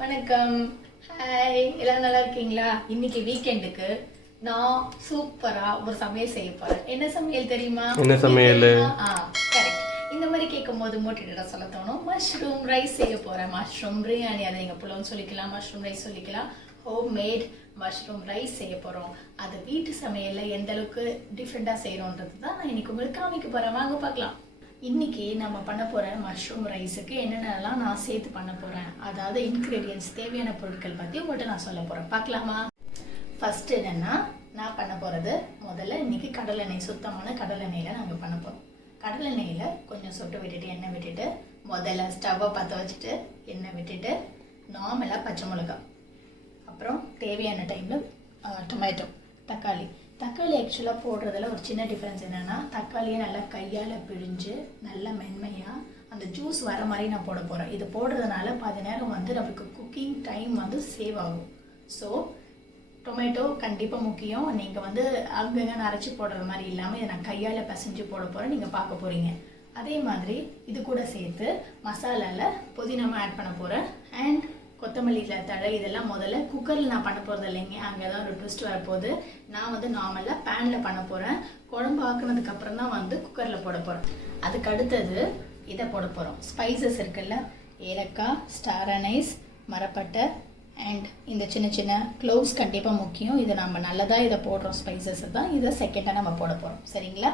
வணக்கம். ஹாய், எல்லாரும் நல்லா இருக்கீங்களா? இன்னைக்கு வீக்கெண்டுக்கு நான் சூப்பரா ஒரு சமையல் செய்ய போறேன். என்ன சமையல் தெரியுமா? என்ன சமையல்? கரெக்ட். இந்த மாதிரி கேட்கும் போது மோட்டிவேட்டடா சொல்ல தோணும். மஷ்ரூம் ரைஸ் செய்ய போறேன். மஷ்ரூம் பிரியாணி, அதை நீங்க புலாவ்னு சொல்லிக்கலாம், மஷ்ரூம் ரைஸ் சொல்லிக்கலாம். ஹோம் மேட் மஷ்ரூம் ரைஸ் செய்ய போறோம். அது வீட்டு சமையல்ல எந்த அளவுக்கு டிஃப்ரெண்டா செய்யறோன்றது தான் நான் இன்னைக்கு உங்களுக்கு காமிக்க போறேன். வாங்க பார்க்கலாம். இன்னைக்கு நம்ம பண்ண போற மஷ்ரூம் ரைஸுக்கு என்னென்னலாம் நான் சேர்த்து பண்ண போறேன், அதாவது இன்கிரீடியன்ஸ், தேவையான பொருட்கள் பத்தி உங்கள்கிட்ட நான் சொல்ல போறேன். பார்க்கலாமா? ஃபர்ஸ்ட் என்னன்னா, நான் பண்ண போறது முதல்ல இன்னைக்கு கடலெண்ணெய், சுத்தமான கடலெண்ணெயில நாங்கள் பண்ண போறோம். கடலெண்ணெயில கொஞ்சம் சொட்டு விட்டுட்டு, எண்ணெய் விட்டுட்டு, முதல்ல ஸ்டவ்வை பற்ற வச்சுட்டு எண்ணெய் விட்டுட்டு, நார்மலாக பச்சை மிளகாய், அப்புறம் தேவையான டைமில் டொமேட்டோ, தக்காளி ஆக்சுவலாக போடுறதுல ஒரு சின்ன டிஃப்ரென்ஸ் என்னென்னா, தக்காளியை நல்லா கையால் பிழிஞ்சு நல்லா மென்மையாக அந்த ஜூஸ் வர மாதிரி நான் போட போகிறேன். இது போடுறதுனால பாதி நேரம் வந்து நம்மளுக்கு குக்கிங் டைம் வந்து சேவ் ஆகும். ஸோ டொமேட்டோ கண்டிப்பாக முக்கியம். நீங்கள் வந்து அங்கங்கே நரைச்சி போடுற மாதிரி இல்லாமல் இதை நான் கையால் பிசைஞ்சு போட போகிறேன், நீங்கள் பார்க்க போகிறீங்க. அதே மாதிரி இது கூட சேர்த்து மசாலாவில் புதினாவை ஆட் பண்ண போகிறேன். அண்ட் கொத்தமல்லியில் தழை, இதெல்லாம் முதல்ல குக்கரில் நான் பண்ண போகிறது இல்லைங்க, அங்கே தான் ஒரு ட்விஸ்ட் வரப்போகுது. நான் வந்து நார்மலாக பேனில் பண்ண போகிறேன். குழம்பு ஆக்குனதுக்கப்புறம் தான் வந்து குக்கரில் போட போகிறேன். அதுக்கு அடுத்தது இதை போட போகிறோம். ஸ்பைசஸ் இருக்குல்ல, ஏலக்காய், ஸ்டார் அனைஸ், மரப்பட்டை அண்ட் இந்த சின்ன சின்ன க்ளோவ்ஸ் கண்டிப்பாக முக்கியம். இதை நம்ம நல்லதாக இதை போடுறோம், ஸ்பைசஸ் தான். இதை செகண்டாக நம்ம போட போகிறோம், சரிங்களா?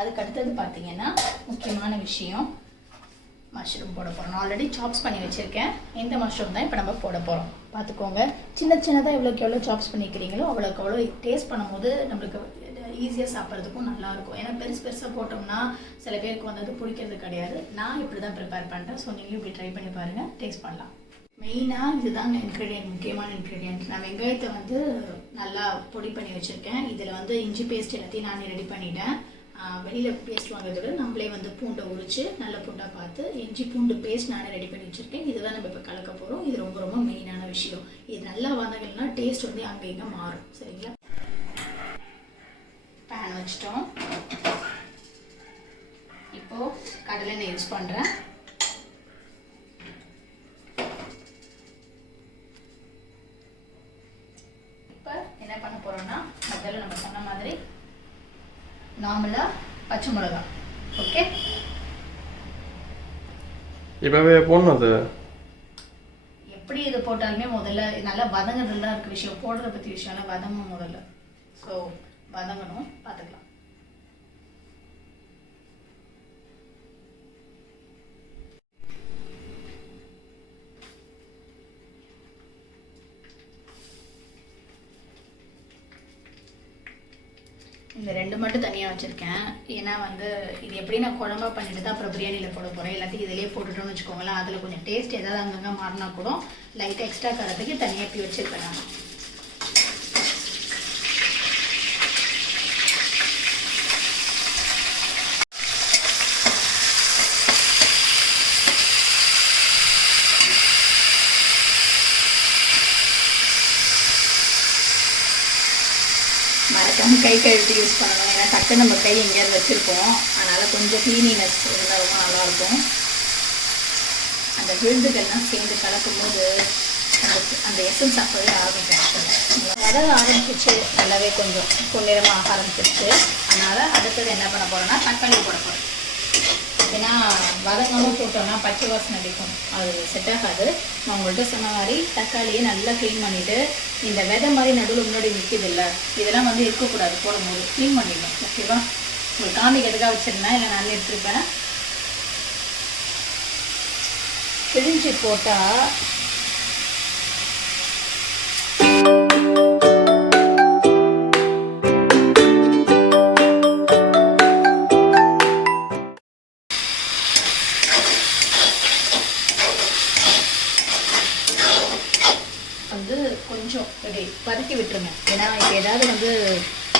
அதுக்கு அடுத்தது பார்த்தீங்கன்னா முக்கியமான விஷயம், மஷ்ரூம் போட போகிறோம். நான் ஆல்ரெடி சாப்ஸ் பண்ணி வச்சுருக்கேன். இந்த மஷ்ரூம் தான் இப்போ நம்ம போட போகிறோம். பார்த்துக்கோங்க, சின்ன சின்னதாக எவ்வளோக்கு எவ்வளோ சாப்ஸ் பண்ணிக்கிறீங்களோ அவ்வளோக்கு அவ்வளோ டேஸ்ட் பண்ணும்போது நம்மளுக்கு ஈஸியாக சாப்பிட்றதுக்கும் நல்லாயிருக்கும். ஏன்னா பெருசாக போட்டோம்னா சில பேருக்கு வந்து அது பிடிக்கிறது கிடையாது. நான் இப்படி தான் ப்ரிப்பேர் பண்ணுறேன். ஸோ நீங்களும் இப்படி ட்ரை பண்ணி பாருங்கள், டேஸ்ட் பண்ணலாம். மெயினாக இதுதாங்க இன்க்ரீடியன்ட், முக்கியமான இன்க்ரீடியன்ட். நான் வெங்காயத்தை வந்து நல்லா பொடி பண்ணி வச்சுருக்கேன். இதில் வந்து இஞ்சி பேஸ்ட் எல்லாத்தையும் நானே ரெடி பண்ணிட்டேன். வெளியில் பேஸ்ட் வாங்குறதோட நம்மளே வந்து பூண்டை உரித்து நல்ல பூண்டாக பார்த்து இஞ்சி பூண்டு பேஸ்ட் நானே ரெடி பண்ணி வச்சுருக்கேன். இதுதான் நம்ம இப்போ கலக்க போகிறோம். இது ரொம்ப ரொம்ப மெயினான விஷயம். இது நல்லா வதங்கலைன்னா டேஸ்ட் வந்து அங்கே இங்கே மாறும், சரிங்களா? பேன் வச்சிட்டோம். இப்போது கடலெண்ணெய் யூஸ் பண்ணுறேன். இப்போ என்ன பண்ண போகிறோம்னா, முதல்ல நம்ம சொன்ன மாதிரி நார்மலாக பச்சை மிளகா, ஓகே? இப்போவே போடணும். அது எப்படி இது போட்டாலுமே முதல்ல நல்லா வதங்குறதுல தான் இருக்க விஷயம். போடுறத பற்றி விஷயம்லாம் வதங்கணும் முதல்ல. ஸோ வதங்கணும், பார்த்துக்கலாம். இந்த ரெண்டு மட்டும் தனியாக வச்சுருக்கேன். ஏன்னா வந்து இது எப்படி நான் குழம்பா பண்ணிட்டு தான் அப்புறம் பிரியாணியில் போட போகிறேன். எல்லாத்தையும் இதிலே போட்டுட்டோம்னு வச்சுக்கோங்களேன், அதில் கொஞ்சம் டேஸ்ட் ஏதாவது அங்கங்கே மாறினா கூட லைட்டாக எக்ஸ்ட்ரா கரத்துக்கு தனியாக இப்படி வச்சுருப்பேன் நான். மறக்காமல் கை கழுவிட்டு யூஸ் பண்ணணும். ஏன்னா டக்கு நம்ம கை எங்கேயாவது வச்சுருப்போம், அதனால் கொஞ்சம் க்ளீனினஸ் இருந்தால் ரொம்ப நல்லாயிருக்கும். அந்த விழுதுகள்லாம் சேர்ந்து கலக்கும் போது அந்த எசன்ஸ் அப்போவே ஆரம்பிக்கும். வதங்க ஆரம்பிச்சிச்சு, நல்லாவே கொஞ்சம் பொன்னிறமாக ஆரம்பிச்சிருச்சு. அதனால் அடுத்தது என்ன பண்ண போகிறோன்னா தக்காளி போட போகிறோம். ஏன்னா வதங்காமல் போட்டோம்னா பச்சை வாசனை அடிக்கும், அது செட் ஆகாது. நான் உங்கள்கிட்ட சொன்ன மாதிரி தக்காளியை நல்லா க்ளீன் பண்ணிவிட்டு, இந்த விதை மாதிரி நடுவில் முன்னாடி நிற்கிது இல்லை, இதெல்லாம் வந்து இருக்கக்கூடாது. போடும்போது க்ளீன் பண்ணிடணும், ஓகேவா? உங்களுக்கு காமிக்கிறதுக்காக வச்சுருந்தேன், இல்லை நான் எடுத்துருப்பேன். பிழிஞ்சு போட்டால் வந்து கொஞ்சம் இப்படி வதக்கி விட்டுருங்க. ஏன்னா இப்போ ஏதாவது வந்து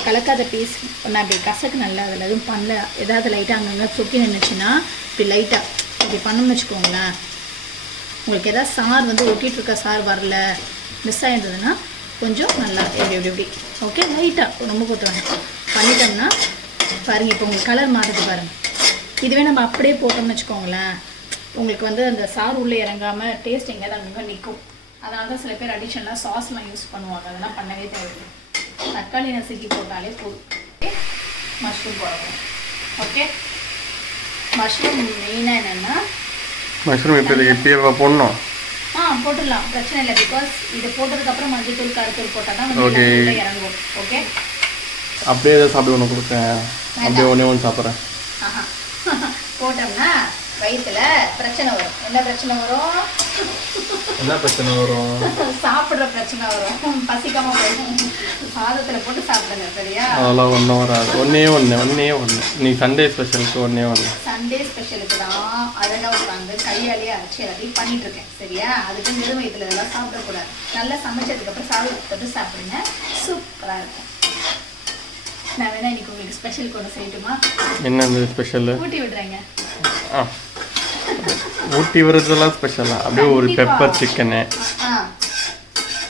கலக்காத பீஸ் நான் இப்படி கசக்கு நல்லா அதில் எதுவும் பண்ணல, ஏதாவது லைட்டாக அங்கங்கே சுற்றி நின்றுச்சுன்னா இப்படி லைட்டாக இப்படி பண்ணணும்னு வச்சுக்கோங்களேன். உங்களுக்கு ஏதாவது சார் வந்து ஒட்டிகிட்ருக்க சார் வரல, மிஸ் ஆகிருந்ததுன்னா கொஞ்சம் நல்லா எப்படி ஓகே, லைட்டாக ரொம்ப போட்டுருவாங்க பண்ணிட்டோம்னா பாருங்கள். இப்போ உங்களுக்கு கலர் மாறுது பாருங்கள். இதுவே நம்ம அப்படியே போட்டோம்னு வச்சுக்கோங்களேன், உங்களுக்கு வந்து அந்த சாறு உள்ளே இறங்காமல் டேஸ்ட் எங்கேயாவது அங்கே நிற்கும். அதனால தான் சில பேர் அடிஷனலாக சாஸ்லாம் யூஸ் பண்ணுவாங்க. அதெல்லாம் பண்ணவே தேவையில்லை. தக்காளி நசுக்கி போட்டாலே போதும். மஷ்ரூம் போடுவோம். ஓகே, மஷ்ரூம் மெயினாக என்னென்னா மஷ்ரூம் இப்போ போடணும். போட்டுடலாம், பிரச்சனை இல்லை. பிகாஸ் இது போட்டதுக்கப்புறம் மஞ்சள் தூள் கருத்தூள் போட்டால் தான் ஓகே இறங்குவோம். ஓகே, அப்படியே ஏதாவது சாப்பிட ஒன்று கொடுத்தேன், அப்படியே ஒன்று சாப்பிட்றேன். போட்டோம்னா வயிற்றுல பிரச்சனை வரும். என்ன பிரச்சனை வரும்? என்ன பிரச்சனை வரும்? சாப்பிட்ற பிரச்சனை வரும். பசிக்காம போயிடும். சாதத்தில் போட்டு சாப்பிடுங்க, சரியா? அதெல்லாம் ஒன்றும் வராது. ஒன்றே ஒன்று நீ சண்டே ஸ்பெஷலுக்கு ஒன்றே ஒன்று. சண்டே ஸ்பெஷலுக்கு தான் அழகாக உட்காந்து கையாலேயே அரைச்சி எல்லாத்தையும் பண்ணிட்டு இருக்கேன், சரியா? அதுக்கு வெறும் வயிற்றுல இதெல்லாம் சாப்பிடக்கூடாது. நல்லா சமைச்சதுக்கப்புறம் சாதத்தை போட்டு சாப்பிடுங்க, சூப்பராக இருக்கும். நான் வேணா இன்னைக்கு உங்களுக்கு ஸ்பெஷல் கொண்டு செய்யட்டுமா? என்ன அந்த ஸ்பெஷல்? ஊட்டி விடுறேங்க. ஊட்டி விடுறதெல்லாம் ஸ்பெஷலா? அப்படியே ஒரு பெப்பர் சிக்கனு,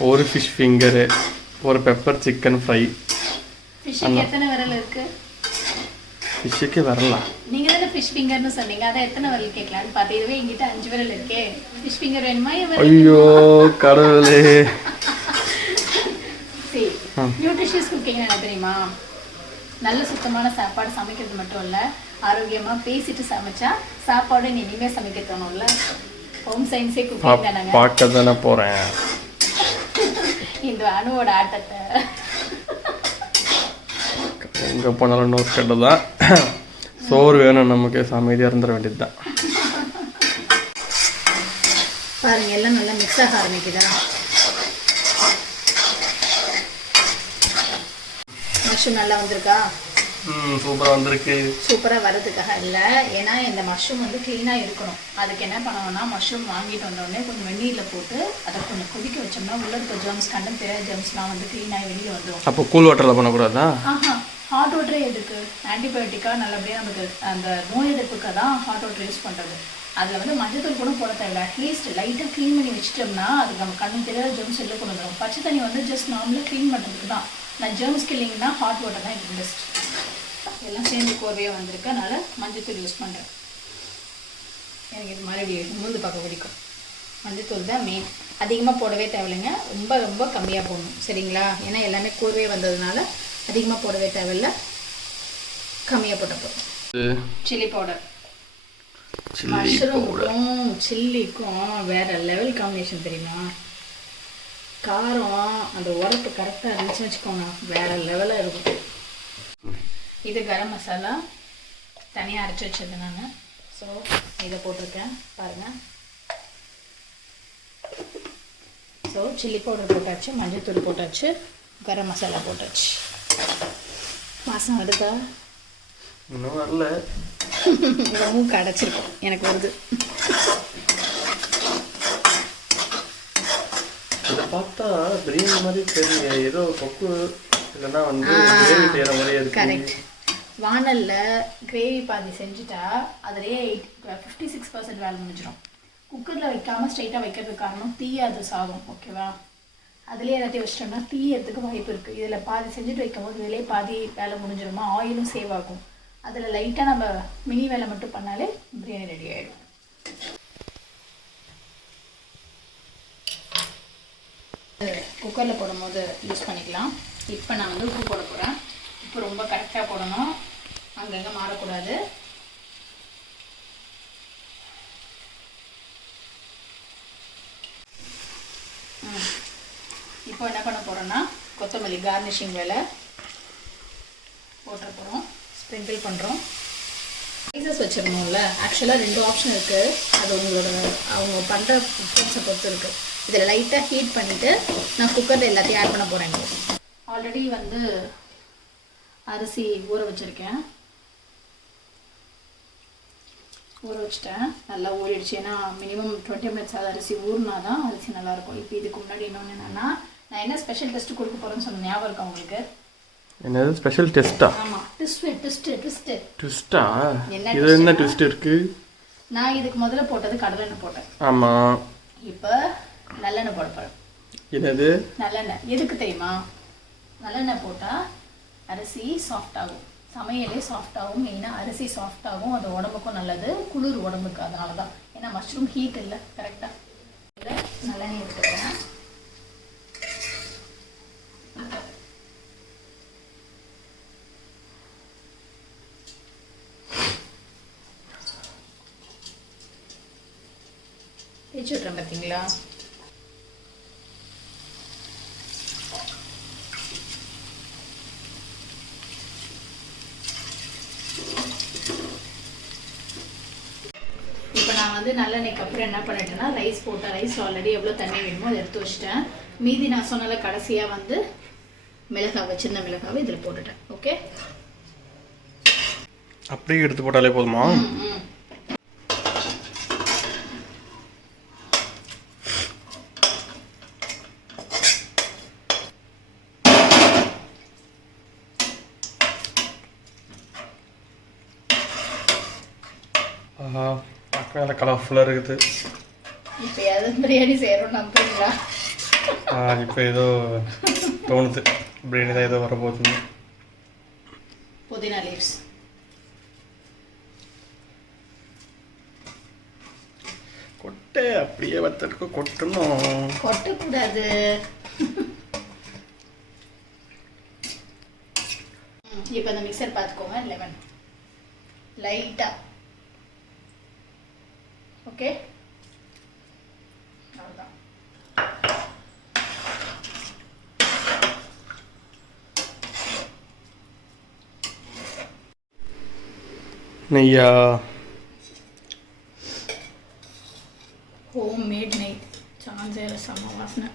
ஒரு ஃபிஷ் ஃபிங்கரு, ஒரு பெப்பர் சிக்கன் ஃப்ரை. ஃபிஷ்ஷுக்கு எத்தனை விரல் இருக்கு? ஃபிஷ்ஷுக்கு வரலாம். நீங்க தானே ஃபிஷ் ஃபிங்கர்னு சொன்னீங்க, அதான் எத்தனை விரல் கேட்கலான்னு பார்த்தேன். இதுவே எங்கிட்ட 5 விரல் இருக்கே. ஃபிஷ் ஃபிங்கர் வேணுமா? ஐயோ கடவுளே. சரி, நியூட்ரிஷியஸ் குக்கிங் என்ன தெரியுமா? நல்ல சுத்தமான சாப்பாடு சமைக்கிறது மட்டும் இல்லை, ஆரோக்கியமாக பேசிட்டு சமைச்சா சாப்பாடு இனிமே சமைக்க தோணும்ல. ஹோம் சயின்ஸே குக்கிங் தானேங்க. பார்க்க தானே போகிறேன் இந்த அணுவோட ஆட்டத்தை. எங்கே போனாலும் நோஸ் கட்டு தான். சோறு வேணும் நமக்கு, அமைதியாக இருந்துட வேண்டியது தான். பாருங்க, எல்லாம் நல்லா மிக்ஸ் ஆக ஆரம்பிக்குதா? மஷ்ரூம் நல்லா வந்திருக்கா? சூப்பராக வந்திருக்கு. சூப்பராக வரதுக்காக இல்லை, ஏன்னா இந்த மஷ்ரூம் வந்து க்ளீனாக இருக்கணும். அதுக்கு என்ன பண்ணணும்னா, மஷ்ரூம் வாங்கிட்டு வந்தோடனே கொஞ்சம் வெந்நீரில் போட்டு அதை கொஞ்சம் கொதிக்க வச்சோம்னா உள்ள இருக்க ஜெர்ம்ஸ், கண்டம் தெரியாத ஜெர்ம்ஸ்லாம் வந்து க்ளீனாக வெளியில் வந்துடும். அப்போ கூல் வாட்டரில் பண்ணக்கூடாதா? ஹாட் வாட்டரே எதுக்கு? ஆன்டிபயோட்டிக்காக நல்லபடியாக நமக்கு அந்த நோய் எதிர்ப்புக்காக தான் ஹாட் வாட்டர் யூஸ் பண்ணுறது. அதில் வந்து மஞ்சத்தூள் கூட போட தேவையில்லை. அட்லீஸ்ட் லைட்டாக க்ளீன் பண்ணி வச்சிட்டோம்னா அதுக்கு நம்ம கண்ணும் தெரியாத ஜெர்ம்ஸ் வெளில கொண்டு வந்துடும். பச்சை தண்ணி வந்து ஜஸ்ட் நார்மலாக க்ளீன் பண்ணுறதுக்கு தான். நான் ஜெர்ம்ஸ் கில்லிங்னா ஹாட் வாட்டர் தான் இது பெஸ்ட். எல்லாம் சேர்ந்து கோர்வையாக வந்திருக்கு, அதனால் மஞ்சத்தூள் யூஸ் பண்ணுறேன். எனக்கு இது மறுபடியும் மூந்து பார்க்க பிடிக்கும். மஞ்சத்தூள் தான் மெயின். அதிகமாக போடவே தேவையில்லைங்க, ரொம்ப ரொம்ப கம்மியாக போடணும், சரிங்களா? ஏன்னா எல்லாமே கோர்வையாக வந்ததுனால அதிகமாக போடவே தேவையில்லை, கம்மியாக போட்ட போதும். Chilli powder. மஷ்ரூமுக்கும் சில்லிக்கும் வேற லெவல் காம்பினேஷன் தெரியுமா? காரம் அந்த உரப்பு கரெக்டாக இருந்துச்சுன்னு வச்சுக்கோங்க, வேற லெவலாக இருக்கும். இது கரம் மசாலா தனியாக அரைச்சி வச்சது நான். ஸோ இதை போட்டிருக்கேன் பாருங்கள். ஸோ சில்லி பவுடர் போட்டாச்சு, மஞ்சள்தூள் போட்டாச்சு, கரம் மசாலா போட்டாச்சு. வாசம் வருதா? இன்னும் வரல. இந்த மூக்கு அடைச்சிருக்கோம், எனக்கு வருது. இதை பார்த்தா பிரியாணி மாதிரி தெரியுங்க, ஏதோ கொக்கு இல்லைன்னா வந்து கிரேவி செய்கிற மாதிரியே இருக்கு. கரெக்ட். வானலில் கிரேவி பாதி செஞ்சுட்டா அதிலே 56% வேலை முடிஞ்சிடும். குக்கரில் வைக்காமல் ஸ்ட்ரைட்டாக வைக்கிறதுக்கு காரணம் தீயாது சாதம், ஓகேவா? அதுலேயே எல்லாத்தையும் வச்சிட்டோம்னா தீயறதுக்கு வாய்ப்பு இருக்குது. இதில் பாதி செஞ்சுட்டு வைக்கும் போது இதிலே பாதி வேலை முடிஞ்சிடுமா, ஆயிலும் சேவ் ஆகும். அதில் லைட்டாக நம்ம மினி வேலை மட்டும் பண்ணாலே பிரியாணி ரெடி ஆகிடும். குக்கரில் போடும்போது யூஸ் பண்ணிக்கலாம். இப்போ நான் வந்து உப்பு போட போகிறேன். உப்பு ரொம்ப கரெக்டாக போடணும், அங்கங்கே மாறக்கூடாது. இப்போ என்ன பண்ண போகிறோன்னா கொத்தமல்லி கார்னிஷிங் வேலை போட்டுற போகிறோம். ஸ்ப்ரிங்கிள் பண்ணுறோம். ரைசஸ் வச்சிடணும்ல. ஆக்சுவலாக 2 ஆப்ஷன் இருக்குது, அது உங்களோட அவங்க பண்ணுற ஃபுட்ஸை பொறுத்து இருக்குது. இதில் லைட்டாக ஹீட் பண்ணிவிட்டு நான் குக்கரில் எல்லாத்தையும் ஆட் பண்ண போகிறேன். ஆல்ரெடி வந்து அரிசி ஊற வச்சுருக்கேன், ஊற வச்சுட்டேன். நல்லா ஊறிடுச்சு. ஏன்னா மினிமம் 20 minutes ஆகுது அரிசி ஊறினா தான் அரிசி நல்லாயிருக்கும். இப்போ இதுக்கு முன்னாடி இன்னொன்று என்னென்னா, நான் என்ன ஸ்பெஷல் டெஸ்ட்டு கொடுக்க போகிறேன்னு சொன்ன ஞாபகம் இருக்கா உங்களுக்கு? என்னது ஸ்பெஷல் டெஸ்ட்டா? ஆமாம், ட்விஸ்ட்டா. இது என்ன ட்விஸ்ட் இருக்கு? நான் இதுக்கு முதல்ல போட்டது கடலெண்ணெய் போட்டேன். ஆமாம். இப்போ நல்லெண்ணெய் போட போகிறேன். என்னது நல்லெண்ணெய்? எதுக்கு தெரியுமா? நல்லெண்ணெய் போட்டால் அரிசி சாஃப்ட் ஆகும், சமையலே சாஃப்ட் ஆகும். மெயினாக அரிசி சாஃப்ட் ஆகும், அது உடம்புக்கும் நல்லது, குளிர் உடம்புக்கு. அதனால தான். ஏன்னா மஷ்ரூம் ஹீட் இல்லை, கரெக்டாக. நல்லெண்ணெய் எடுத்துக்கிறேன். பிரிச்சு விட்றேன் பார்த்தீங்களா. இப்போ நான் வந்து நல்லெண்ணெய்க்கு அப்புறம் என்ன பண்ணிட்டேன்னா ரைஸ் போட்டேன். ரைஸ் ஆல்ரெடி எவ்வளோ தண்ணி வேணுமோ அதை எடுத்து வச்சிட்டேன். மீதி நான் சொன்னால கடைசியாக வந்து மிளகாவை, சின்ன மிளகாவை இதில் போட்டுட்டேன். ஓகே, அப்படியே எடுத்து போட்டாலே போதுமா? பார்க்கவே கலர்ஃபுல்லாக இருக்குது. இப்போ எதுவும் பிரியாணி செய்கிறோம் நம்புறீங்களா? இப்போ ஏதோ தோணுது பிரியாணி தான் ஏதோ வரப்போகுது. புதினா லீவ்ஸ் கொட்டை அப்படியே வத்தருக்கு கொட்டணும். கொட்டக்கூடாது. இப்போ அந்த மிக்சர் பார்த்துக்கோங்க. லெமன் லைட்டாக. ஓகே, அவ்வளோதான். நெய்யா? ஹோம் மேட் நெய். சான்ஸே இல்லை, செம்ம வாசனை.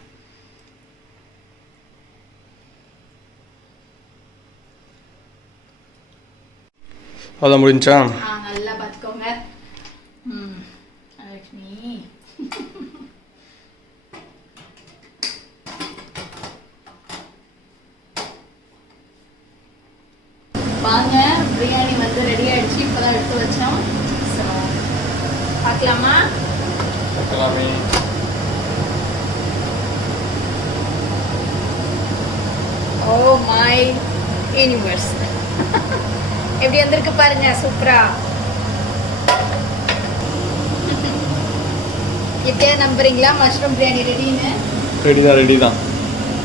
அதான் முடிஞ்சா? நல்லா பார்த்துக்கோங்க. லக்ஷ்மி வாங்க, பிரியாணி வந்து ரெடி ஆயிடுச்சு. இப்போதான் எடுத்து வச்சோம். ஸோ பார்க்கலாமா? பார்க்கலாமே. ஓ மை யூனிவர்ஸ், எப்படி வந்திருக்கு பாருங்க, சூப்பரா. இப்பயே நம்புறீங்களா மஷ்ரூம் பிரியாணி ரெடின்னு? ரெடி தான்.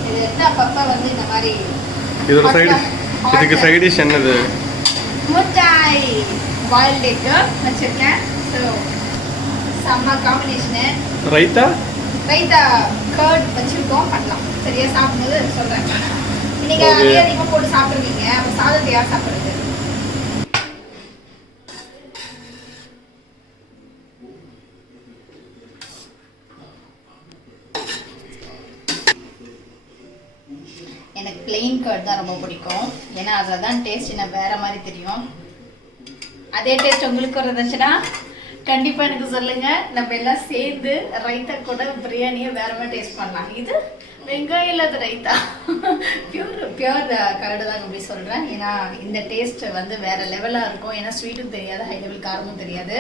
இது வந்து அப்பப்போ வந்து இந்த மாதிரி இதோட சைடு, இதுக்கு சைடு டிஷ் என்னது? முட்டாய் பாயில்ட் எக் வச்சிருக்கேன். ஸோ செம்ம காம்பினேஷனு. ரைத்தா கர்ட் வச்சிருக்கோம், பண்ணலாம். சரியா சாப்பிடும்போது சொல்கிறேன். நீங்கள் அதிகமாக போட்டு சாப்பிடுவீங்க, அப்போ சாதத்தை யார் சாப்பிடுறது? எனக்கு பிளெயின் கர்ட் தான் ரொம்ப பிடிக்கும். ஏன்னா அதில் தான் டேஸ்ட் எனக்கு வேற மாதிரி தெரியும். அதே டேஸ்ட் உங்களுக்கு இருந்துச்சுன்னா கண்டிப்பாக எனக்கு சொல்லுங்கள். நம்ம எல்லாம் சேர்ந்து ரைத்தா கூட பிரியாணியை வேற மாதிரி டேஸ்ட் பண்ணலாம். இது வெங்காயம் இல்லாத ரைத்தா, பியூர் கர்டு தான் அப்படி சொல்கிறேன். ஏன்னா இந்த டேஸ்ட் வந்து வேற லெவலாக இருக்கும். ஏன்னா ஸ்வீட்டும் தெரியாது, ஹை லெவல் காரமும் தெரியாது.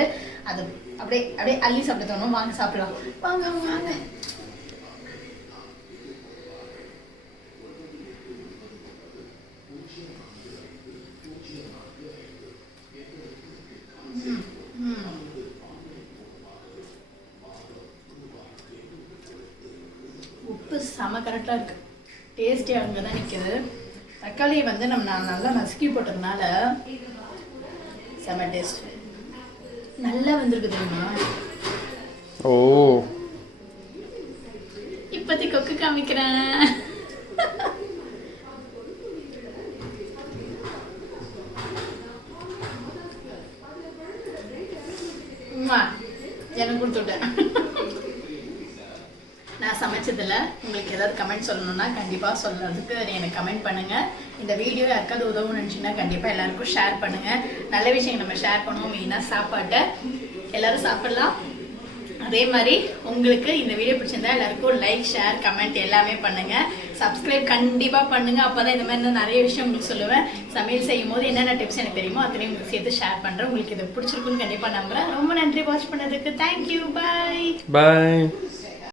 அது அப்படியே அப்படியே அள்ளி சாப்பிட தோணும். வாங்க சாப்பிடலாம், வாங்க வாங்க. உப்பு செம கரெக்டாக இருக்கு. டேஸ்டே அங்கே தான் நிற்கிது. தக்காளியை வந்து நம்ம நல்லா நசுக்கி போட்டதுனால செம டேஸ்ட். நல்லா வந்திருக்கு தெரியுமா? ஓ, இப்போதைக்கு கொக்கு காமிக்கிறேன். எனக்கு கொடுத்துட்டேன். நான் சமைச்சதில் உங்களுக்கு ஏதாவது கமெண்ட் சொல்லணும்னா கண்டிப்பாக சொல்கிறதுக்கு எனக்கு கமெண்ட் பண்ணுங்கள். இந்த வீடியோ யாருக்காவது உதவும் நினச்சிங்கன்னா கண்டிப்பாக எல்லாருக்கும் ஷேர் பண்ணுங்கள். நல்ல விஷயம் நம்ம ஷேர் பண்ணுவோம். மெயினாக சாப்பாட்டை எல்லோரும் சாப்பிட்லாம். அதே மாதிரி உங்களுக்கு இந்த வீடியோ பிடிச்சிருந்தா எல்லாருக்கும் லைக், ஷேர், கமெண்ட் எல்லாமே பண்ணுங்கள். சப்ஸ்கிரைப் கண்டிப்பாக பண்ணுங்கள். அப்போ தான் இந்த மாதிரி நிறைய விஷயம் உங்களுக்கு சொல்லுவேன். சமையல் செய்யும் போது என்னென்ன டிப்ஸ் எனக்கு தெரியுமோ அத்தனையும் உங்களுக்கு சேர்த்து ஷேர் பண்ணுறேன். உங்களுக்கு இது பிடிச்சிருக்குன்னு கண்டிப்பாக நம்புகிறேன். ரொம்ப நன்றி வாட்ச் பண்ணதுக்கு. தேங்க்யூ. பாய்.